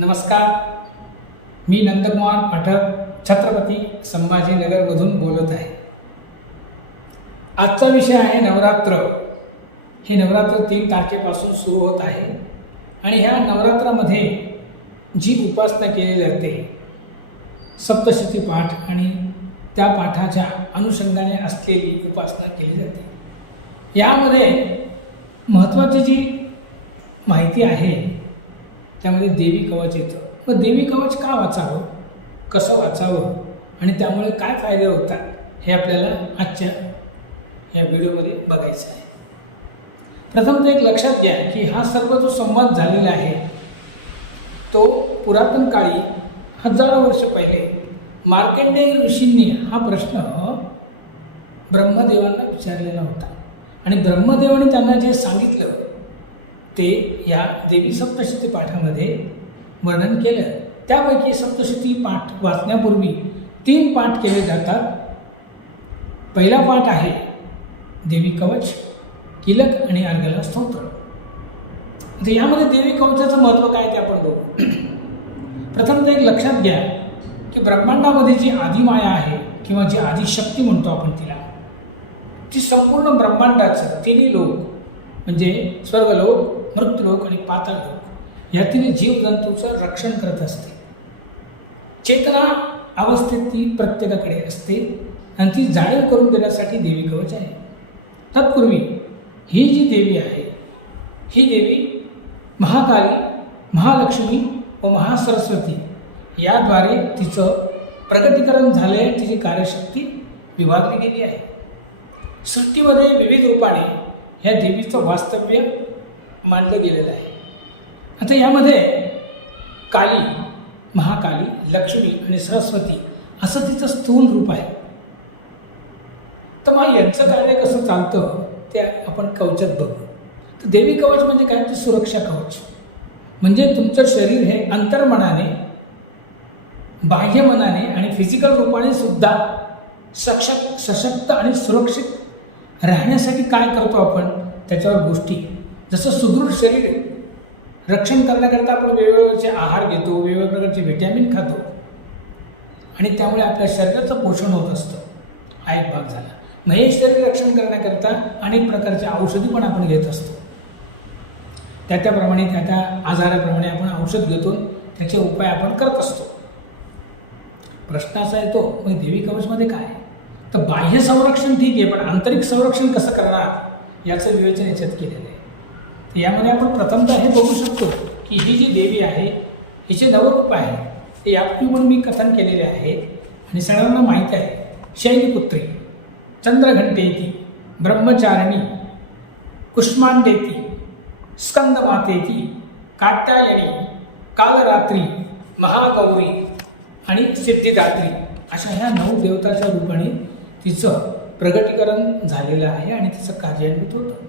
नमस्कार. मी नंदकुमार पाठक छत्रपती संभाजीनगरमधून बोलत आहे. आजचा विषय आहे नवरात्र. हे नवरात्र तीन तारखेपासून सुरू होत आहे आणि ह्या नवरात्रामध्ये जी उपासना केली जाते सप्तशती पाठ आणि त्या पाठाच्या अनुषंगाने असलेली उपासना केली जाते. यामध्ये महत्त्वाची जी माहिती आहे त्यामध्ये देवी कवच येतं. मग देवी कवच का वाचावं? कसं वाचावं? आणि त्यामुळे काय फायदे होतात? हे आपल्याला आजच्या या व्हिडिओमध्ये बघायचं आहे. प्रथम तर एक लक्षात घ्या की हा सर्व जो संवाद झालेला आहे तो पुरातन काळी हजारो वर्ष पहिले मार्कंडेय ऋषींनी हा प्रश्न ब्रह्मदेवांना विचारलेला होता. आणि ब्रह्मदेवाने त्यांना जे सांगितलं ते या देवी सप्तशती पाठामध्ये वर्णन केलं. त्यापैकी सप्तशती पाठ वाचण्यापूर्वी तीन पाठ केले जातात. पहिला पाठ आहे देवी कवच किलक आणि अर्घ्याला स्तोत्र. तर यामध्ये देवी कवचाचं महत्त्व काय ते आपण बघू. प्रथम ते एक लक्षात घ्या की ब्रह्मांडामध्ये जी आदिमाया आहे किंवा जी आदिशक्ती म्हणतो आपण तिला ती संपूर्ण ब्रह्मांडाचं तिन्ही लोक म्हणजे स्वर्गलोक मृत्यूलोक आणि पाताळलोक या तिन्ही जीवजंतूचं रक्षण करत असते. चेतना अवस्थेत ती प्रत्येकाकडे असते आणि ती जाणीव करून देण्यासाठी देवी कवच आहे. तत्पूर्वी ही जी देवी आहे ही देवी महाकाली महालक्ष्मी व महासरस्वती याद्वारे तिचं प्रगतीकरण झाले आहे तिची कार्यशक्ती विभागली गेली आहे. सृष्टीमध्ये विविध रूपाने ह्या देवीचं वास्तव्य मांडलं गेलेलं आहे. आता यामध्ये काली महाकाली लक्ष्मी आणि सरस्वती असं तिचं स्थूल रूप आहे. तर मग यांचं कार्य कसं चालतं ते आपण कवचात बघू. तर देवी कवच म्हणजे काय? तर सुरक्षा कवच. म्हणजे तुमचं शरीर हे अंतर्मनाने बाह्य मनाने आणि फिजिकल रूपाने सुद्धा सक्षम सशक्त आणि सुरक्षित राहण्यासाठी काय करतो आपण? त्याच्यावर गोष्टी जसं सुदृढ शरीर रक्षण करण्याकरता आपण वेगवेगळ्याचे आहार घेतो वेगवेगळ्या प्रकारचे व्हिटॅमिन खातो. आणि त्यामुळे आपल्या शरीराचं पोषण होत असतं. हा एक भाग झाला. मग हे शरीर रक्षण करण्याकरता अनेक प्रकारच्या औषधी पण आपण घेत असतो. त्या त्याप्रमाणे त्या त्या आजाराप्रमाणे आपण औषध घेतो त्याचे उपाय आपण करत असतो. प्रश्न असा येतो मग देवी कवचमध्ये काय तर बाह्य संरक्षण ठीक आहे पण आंतरिक संरक्षण कसं करणार? याचं विवेचन याच्यात केलेलं आहे. यामध्ये आपण प्रथमतः हे बघू शकतो की ही जी देवी आहे हिचे नवरूप आहे. ते यापूर्वी म्हणून मी कथन केलेले आहे आणि सगळ्यांना माहीत आहे. शैलपुत्री चंद्रघंटेती ब्रह्मचारिणी कुष्मांडेती स्कंदमातेती कात्यायणी कालरात्री महागौरी आणि सिद्धिदात्री अशा ह्या नऊ देवताच्या रूपाने तिचं प्रगटीकरण झालेलं आहे आणि तिचं कार्यान्वित होतं.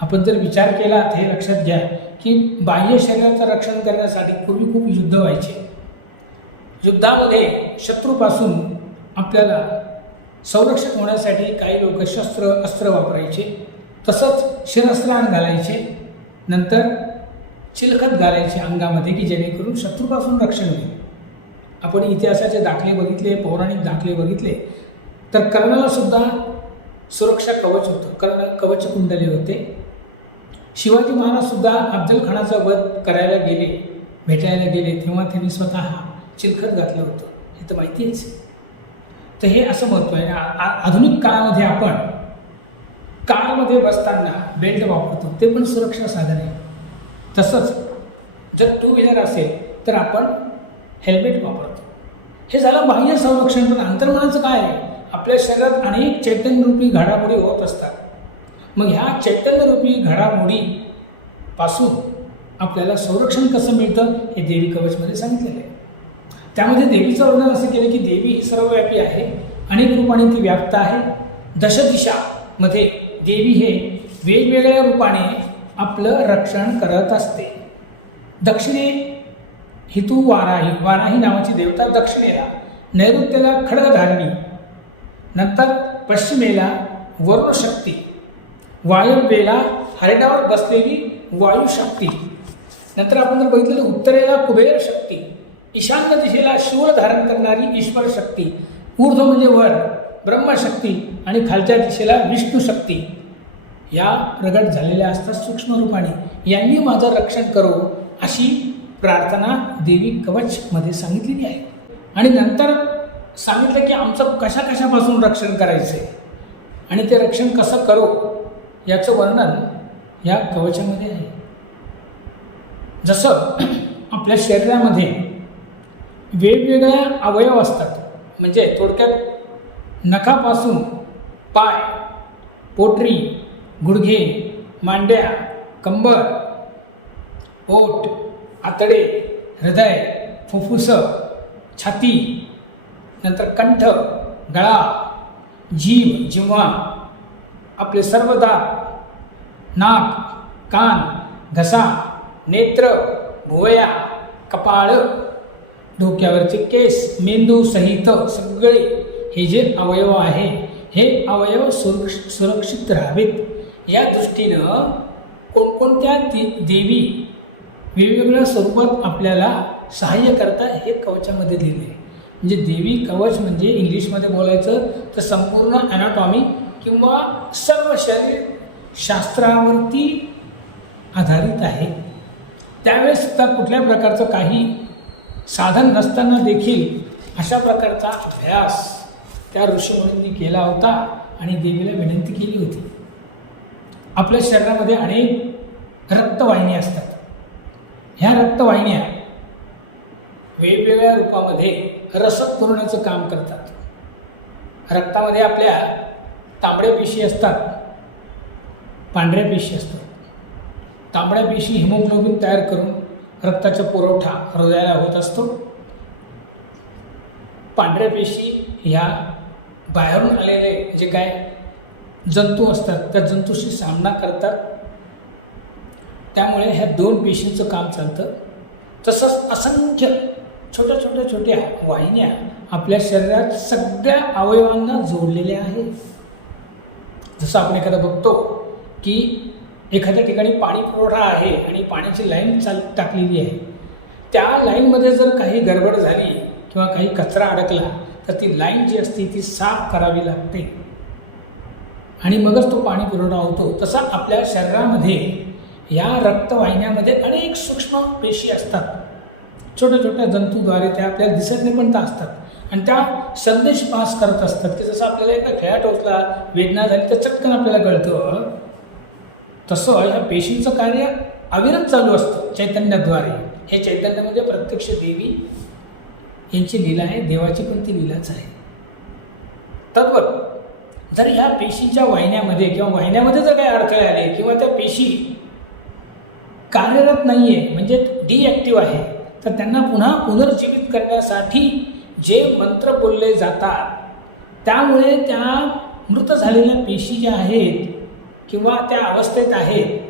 आपण जर विचार केला तर हे लक्षात घ्या की बाह्य शरीराचं रक्षण करण्यासाठी पूर्वी खूप युद्ध व्हायचे. युद्धामध्ये शत्रूपासून आपल्याला संरक्षक होण्यासाठी काही लोक शस्त्र अस्त्र वापरायचे तसंच शिरस्त्राण घालायचे नंतर चिलखत घालायचे अंगामध्ये की जेणेकरून शत्रूपासून रक्षण होईल. आपण इतिहासाचे दाखले बघितले पौराणिक दाखले बघितले तर कर्णाला सुद्धा सुरक्षा कवच होतं. कर्ण कवच कुंडले होते. शिवाजी महाराज सुद्धा अफजल खानाचा वध करायला गेले भेटायला गेले तेव्हा त्यांनी स्वतः चिलखत घातलं होतं. हे तर माहितीच आहे. तर हे असं महत्त्व आहे आ- आधुनिक काळामध्ये आपण कारमध्ये बसताना बेल्ट वापरतो ते पण सुरक्षा साधन. आहे तसंच जर टू व्हीलर असेल तर आपण हेल्मेट वापरतो. हे झालं बाह्य संरक्षण पण अंतर्मनाचं काय आहे? आपल्या शरीरात अनेक चैतन्यरूपी घडामोडी होत असतात. मग ह्या चैतन्यरूपी घडामोडीपासून आपल्याला संरक्षण कसं मिळतं हे देवी कवचमध्ये सांगितलेलं आहे. त्यामध्ये देवीचं वर्णन असं केलं की देवी ही सर्वव्यापी आहे अनेक रूपाने ती व्याप्त आहे. दशदिशामध्ये देवी हे वेगवेगळ्या रूपाने आपलं रक्षण करत असते. दक्षिणे हितू वाराही वाराही नावाची देवता दक्षिणेला नैऋत्येला खडगधारणी नंतर पश्चिमेला वरुणशक्ती वायव्येला हरिणावर बसलेली वायुशक्ती नंतर आपण जर बघितलं उत्तरेला कुबेर शक्ती. ईशान्य दिशेला शूळ धारण करणारी ईश्वर शक्ती. ऊर्ध्व म्हणजे वर ब्रह्मशक्ती आणि खालच्या दिशेला विष्णू शक्ती. या प्रगट झालेल्या असतात सूक्ष्म रूपाने. यांनी माझं रक्षण करो अशी प्रार्थना देवी कवचमध्ये सांगितलेली आहे. आणि नंतर सांगितलं की आमचं कशा कशापासून रक्षण करायचं आहे आणि ते रक्षण कसं करो? याचं वर्णन या कवचामध्ये आहे. जसं आपल्या शरीरामध्ये वेगवेगळ्या अवयव असतात म्हणजे थोडक्यात नखापासून पाय पोटरी गुडघे मांड्या कंबर पोट आतडे हृदय फुफ्फुसं छाती नंतर कंठ गळा जीभ जिव्हा आपले सर्व दात नाक कान घसा नेत्र भुवया कपाळ डोक्यावरचे केस मेंदू सहित सगळे हे जे अवयव आहे हे अवयव सुरक्ष सुरक्षित राहावेत. या दृष्टीनं कोणकोणत्या ती देवी वेगवेगळ्या स्वरूपात आपल्याला सहाय्य करता हे कवचामध्ये लिहिले म्हणजे देवी कवच म्हणजे इंग्लिशमध्ये बोलायचं तर संपूर्ण ॲनाटॉमी किंवा सर्व शरीर शास्त्रावरती आधारित आहे. त्यावेळेस सुद्धा कुठल्या प्रकारचं काही साधन नसताना देखील अशा प्रकारचा अभ्यास त्या ऋषीमुनींनी केला होता आणि देवीला विनंती केली होती. आपल्या शरीरामध्ये अनेक रक्तवाहिन्या असतात. ह्या रक्तवाहिन्या वेगवेगळ्या रूपामध्ये रसद पुरवण्याचं काम करतात. रक्तामध्ये आपल्या तांबड्या पेशी असतात. पांढऱ्या पेशी असतात. तांबड्या पेशी हिमोग्लोबिन तयार करून रक्ताचा पुरवठा हृदयाला होत असतो. पांढऱ्या पेशी ह्या बाहेरून आलेले जे काय जंतू असतात त्या जंतूशी सामना करतात. त्यामुळे ह्या दोन पेशींचं काम चालतं. तसंच असंख्य छोट्या छोट्या छोट्या वाहिन्या आपल्या शरीरात सगळ्या अवयवांना जोडलेल्या आहेत. जसं आपण एखादा बघतो की एखाद्या ठिकाणी पाणी पुरवठा आहे आणि पाण्याची लाईन चाल टाकलेली आहे. त्या लाईनमध्ये जर काही गडबड झाली किंवा काही कचरा अडकला तर ती लाईन जी असते ती साफ करावी लागते. आणि मगच तो पाणी पुरवठा होतो. तसा आपल्या शरीरामध्ये या रक्तवाहिन्यामध्ये अनेक सूक्ष्म पेशी असतात. छोट्या छोट्या जंतूद्वारे त्या आपल्याला दिसत नाही पण त्या असतात. आणि त्या संदेश पास करत असतात की जसं आपल्याला एका खेळा टोचला वेदना झाली तर चटकन आपल्याला कळतं तसं ह्या पेशींचं कार्य अविरत चालू असतं चैतन्याद्वारे. हे चैतन्य म्हणजे प्रत्यक्ष देवी यांची लीला आहे देवाची पण ती लीलाच आहे. तद्वत जर ह्या पेशीच्या वाहिन्यामध्ये किंवा वाहिन्यामध्ये जर काही अडथळे आले किंवा त्या पेशी कार्यरत नाही आहे म्हणजे डिॲक्टिव्ह आहे तर त्यांना पुन्हा पुनर्जीवित करण्यासाठी जे मंत्र बोलले जातात त्यामुळे त्या मृत झालेल्या पेशी ज्या आहेत किंवा त्या अवस्थेत आहेत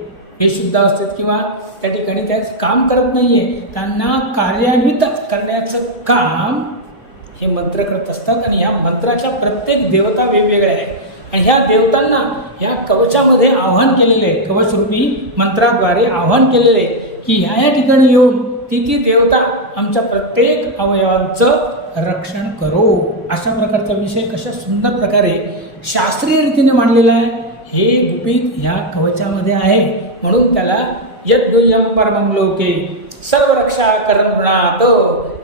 हे सुद्धा अवस्थेत किंवा त्या ठिकाणी त्या काम करत नाही आहे त्यांना कार्यान्वित करण्याचं काम हे मंत्र करत असतात आणि ह्या मंत्राच्या प्रत्येक देवता वेगवेगळ्या आहेत. आणि ह्या देवतांना ह्या कवचामध्ये आव्हान केलेले आहे. कवचरूपी मंत्राद्वारे आव्हान केलेले आहे की ह्या या ठिकाणी येऊन ती ती देवता आमच्या प्रत्येक अवयवांचं रक्षण करो. अशा प्रकारचा विषय कशा सुंदर प्रकारे शास्त्रीय रीतीने मांडलेला आहे. हे गुपित ह्या कवचामध्ये आहे. म्हणून त्याला यद्दुय्यम परमं लोके सर्व रक्षा करणात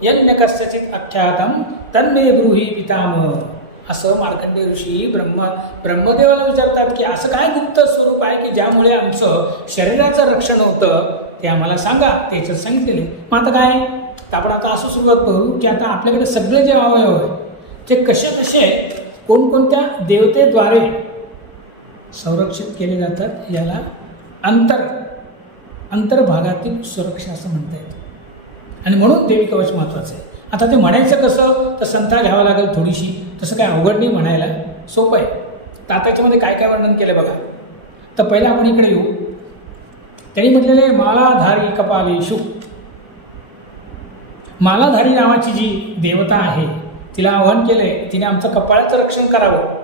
यज्ञ कस्यचित आख्यातम तन्मे ब्रूही पिताम असं मार्कंडे ऋषी ब्रह्म ब्रह्मदेवाला विचारतात की असं काय गुप्त स्वरूप आहे की ज्यामुळे आमचं शरीराचं रक्षण होतं? ते आम्हाला सांगा. त्याचं सांगितलेलं. मग आता काय? तर आपण आता असं सुरुवात करू की आता आपल्याकडे सगळे जे अवयव आहे ते कसे कसे कोणकोणत्या देवतेद्वारे संरक्षित केले जातात. याला अंतर अंतर्भागातील सुरक्षा असं म्हणता येतं. आणि म्हणून देवी कवच महत्त्वाचं आहे. आता ते म्हणायचं कसं? तर संथा घ्यावा लागेल थोडीशी. तसं काय अवघड नाही म्हणायला. सोपं आहे. तर काय काय वर्णन केलं बघा. तर पहिलं आपण इकडे येऊ. त्यांनी म्हटलेले मालाधारी कपाली शुक मालाधारी नावाची जी देवता आहे तिला आव्हान आहे तिने आमचं कपाळाचं रक्षण करावं.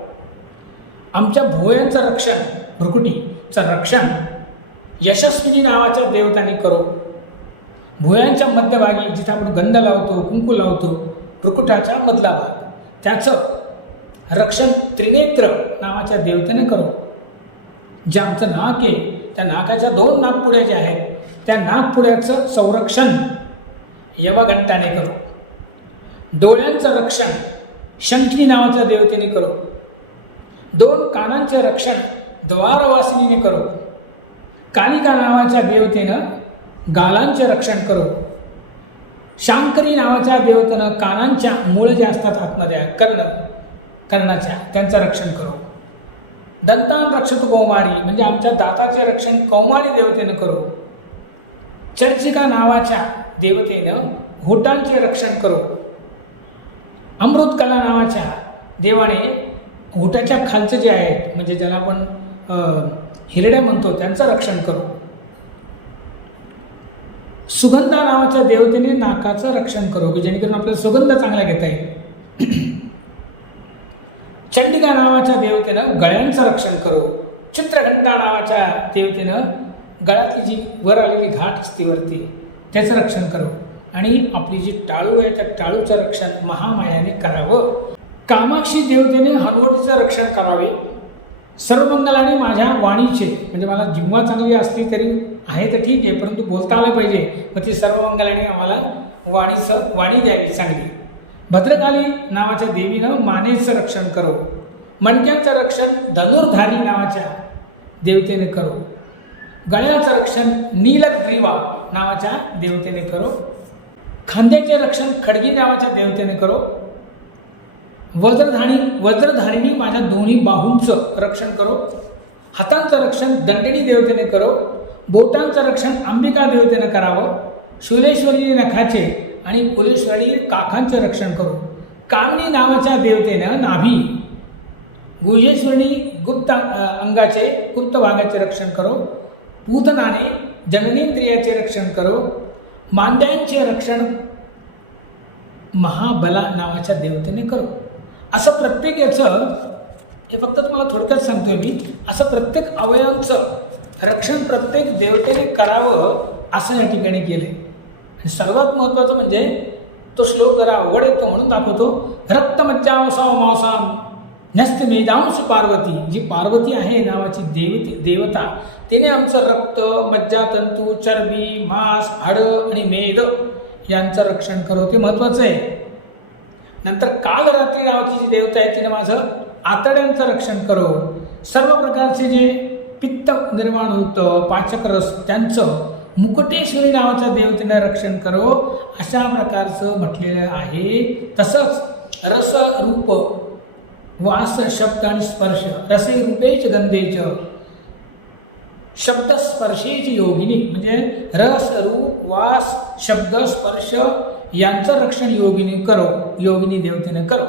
आमच्या भुवयांचं रक्षण भ्रुकुटीचं रक्षण यशस्विनी नावाच्या देवताने करो. भुयांच्या मध्यभागी जिथे आपण गंध लावतो कुंकू लावतो प्रकुटाचा मधला भाग त्याचं रक्षण त्रिनेत्र नावाच्या देवतेने करो. जे आमचं नाक आहे त्या नाकाच्या दोन नागपुड्या ज्या आहेत त्या नागपुड्याचं संरक्षण यवघंटाने करो. डोळ्यांचं रक्षण शंखी नावाच्या देवतेने करो. दोन कानांचे रक्षण द्वारवासिनीने करो. कालिका नावाच्या देवतेनं गालांचे रक्षण करो. शांकरी नावाच्या देवतेनं कानांच्या मूळ ज्या असतात आत्मद्या कर्ण कर्णाच्या त्यांचं रक्षण करो. दंतान रक्षत कौमारी म्हणजे आमच्या दाताचे रक्षण कौमारी देवतेनं करो. चर्चिका नावाच्या देवतेनं होटांचे रक्षण करो. अमृतकला नावाच्या देवाने होटाच्या खालचं जे आहेत म्हणजे ज्याला आपण हिरड्या म्हणतो त्यांचं रक्षण करो. सुगंधा नावाच्या देवतेने नाकाचं रक्षण करू की जेणेकरून आपल्याला सुगंध चांगला घेता येईल. चंडिका नावाच्या देवतेनं गळ्यांचं रक्षण करो. चित्रघंटा नावाच्या देवतेनं गळ्यातली जी वर आलेली घाट असते वरती त्याचं रक्षण करो. आणि आपली जी टाळू आहे त्या टाळूचं रक्षण महामायाने करावं. कामाक्षी देवतेने हनुवटीचं रक्षण करावे. सर्वमंगलाने माझ्या वाणीचे म्हणजे मला जिव्हा चांगली असली तरी आहे तर ठीक आहे परंतु बोलता आलं पाहिजे. मग ती सर्वमंगलाने आम्हाला वाणीचं वाणी द्यावी चांगली. भद्रकाली नावाच्या देवीनं मानेचं रक्षण करो. मणक्यांचं रक्षण धनुर्धारी नावाच्या देवतेने करो. गळ्याचं रक्षण नीलग्रीवा नावाच्या देवतेने करो. खांद्याचे रक्षण खडगी नावाच्या देवतेने करो. वज्रधाणी वज्रधारिणी माझ्या दोन्ही बाहूंचं रक्षण करो. हातांचं रक्षण दंडणी देवतेने करो. बोटांचं रक्षण अंबिका देवतेने करावं. शुलेश्वरी नखाचे आणि कुलेश्वरी काखांचं रक्षण करो. कामणी नावाच्या देवतेनं नाभी. गुजेश्वरी गुप्त अंगाचे गुप्त भागाचे रक्षण करो. पूतनाने जननेंद्रियाचे रक्षण करो. मांद्यांचे रक्षण महाबला नावाच्या देवतेने करो. असं प्रत्येक याचं हे फक्त तुम्हाला थोडक्यात सांगतोय मी असं प्रत्येक अवयवांचं रक्षण प्रत्येक देवतेने करावं असं या ठिकाणी केलंय. आणि सर्वात महत्त्वाचं म्हणजे तो श्लोक जरा अवघड येतो म्हणून दाखवतो. रक्तमज्जावसाव मांसाम न्यस्त मेदांश पार्वती. जी पार्वती आहे नावाची देवती देवता तिने आमचं रक्त मज्जातंतू चरबी मांस हाडं आणि मेद यांचं रक्षण करो ते महत्त्वाचं आहे. नंतर कालरात्री नावाची जी देवता आहे तिने माझं आतड्यांचं रक्षण करो सर्व प्रकारचे जे पित्त निर्माण होतं पाचक रस त्यांचं मुकुटेश्वरी नावाच्या देवतेनं रक्षण करो अशा प्रकारचं म्हटलेलं आहे. तसंच रस रूप वास शब्द आणि स्पर्श रसे रूपेच गंधेच शब्दस्पर्शीची योगिनी म्हणजे रस रूप वास शब्द स्पर्श यांचं रक्षण योगिनी करो योगिनी देवतेने करो.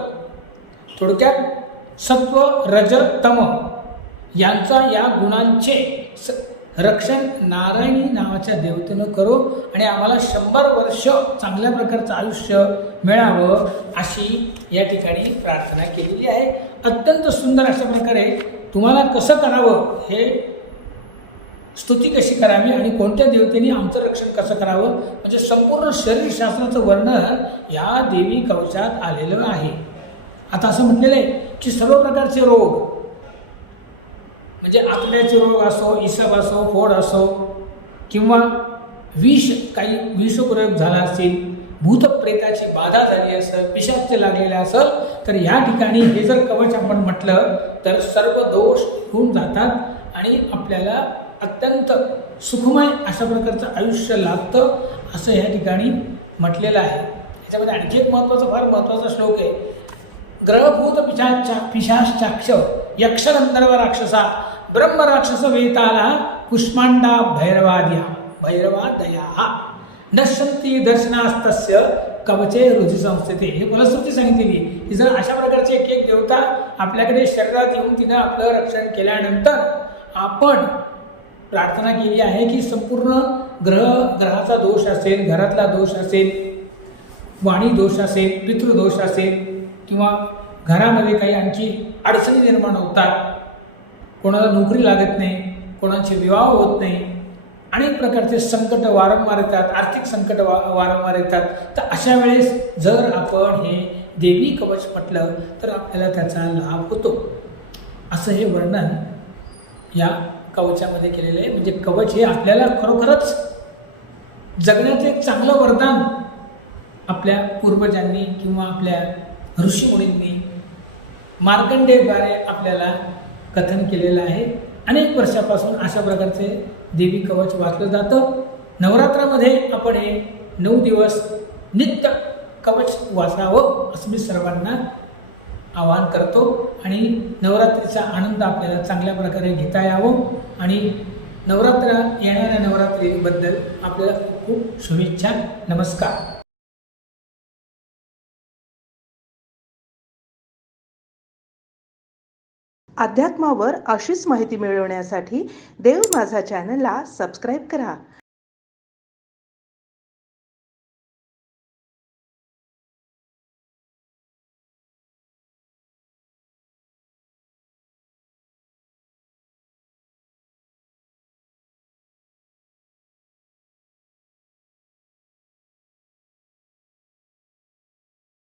थोडक्यात सत्व रज तम यांचा या गुणांचे स रक्षण नारायणी नावाच्या देवतेनं करो आणि आम्हाला शंभर वर्ष चांगल्या प्रकारचं आयुष्य मिळावं अशी या ठिकाणी प्रार्थना केलेली आहे. अत्यंत सुंदर अशा प्रकारे तुम्हाला कसं करावं हे स्तुती कशी करावी आणि कोणत्या देवतेने आमचं रक्षण कसं करावं? म्हणजे संपूर्ण शरीरशास्त्राचं वर्णन या देवी कवचात आलेलं आहे. आता असं म्हटलेलं आहे की सर्व प्रकारचे रोग म्हणजे आतड्याचे रोग असो इसब असो फोड असो किंवा विष काही विषप्रयोग झाला असेल भूतप्रेताची बाधा झाली असेल पिशाच लागलेले असेल तर या ठिकाणी हे जर कवच आपण म्हटलं तर सर्व दोष होऊन जातात आणि आपल्याला अत्यंत सुखमय अशा प्रकारचं आयुष्य लाभतं असं या ठिकाणी म्हटलेलं आहे. याच्यामध्ये आणखी एक महत्त्वाचा फार महत्त्वाचा श्लोक आहे. ग्रहभूत पिशाचा पिशाश्चाक्ष यक्षगंधर्व राक्षसा ब्रह्म राक्षस वेताला कुष्मांडा भैरवाद्या भैरवादया. नश्यंती दर्शनास्तस्य कवचे रुजी संस्थेते हे फलश्रुती सांगितलेली की जर अशा प्रकारची एक एक देवता आपल्याकडे शरीरात येऊन तिनं आपलं रक्षण केल्यानंतर आपण प्रार्थना केली आहे की संपूर्ण ग्रह ग्रहाचा दोष असेल घरातला दोष असेल वाणी दोष असेल पितृदोष असेल किंवा घरामध्ये काही आणखी अडचणी निर्माण होतात. कोणाला नोकरी लागत नाही कोणाचे विवाह होत नाही अनेक प्रकारचे संकट वारंवार येतात आर्थिक संकट वा वारंवार येतात. तर अशा वेळेस जर आपण हे देवी कवच म्हटलं तर आपल्याला त्याचा लाभ होतो. असं हे वर्णन या कवचामध्ये केलेलं आहे. म्हणजे कवच हे आपल्याला खरोखरच जगण्याचं एक चांगलं वरदान आपल्या पूर्वजांनी किंवा आपल्या ऋषीमुनींनी मार्कंडेयद्वारे आपल्याला कथन केलेलं आहे. अनेक वर्षापासून अशा प्रकारचे देवी कवच वाचलं जातं. नवरात्रामध्ये आपण हे नऊ दिवस नित्य कवच वाचावं असं मी सर्वांना आवाहन करतो आणि नवरात्रीचा आनंद आपल्याला चांगल्या प्रकारे घेता यावं आणि नवरात्र येणाऱ्या नवरात्रीबद्दल आपल्याला खूप शुभेच्छा नमस्कार. अध्यात्मावर अशीच माहिती मिळवण्यासाठी देव माझा चॅनलला सबस्क्राईब करा.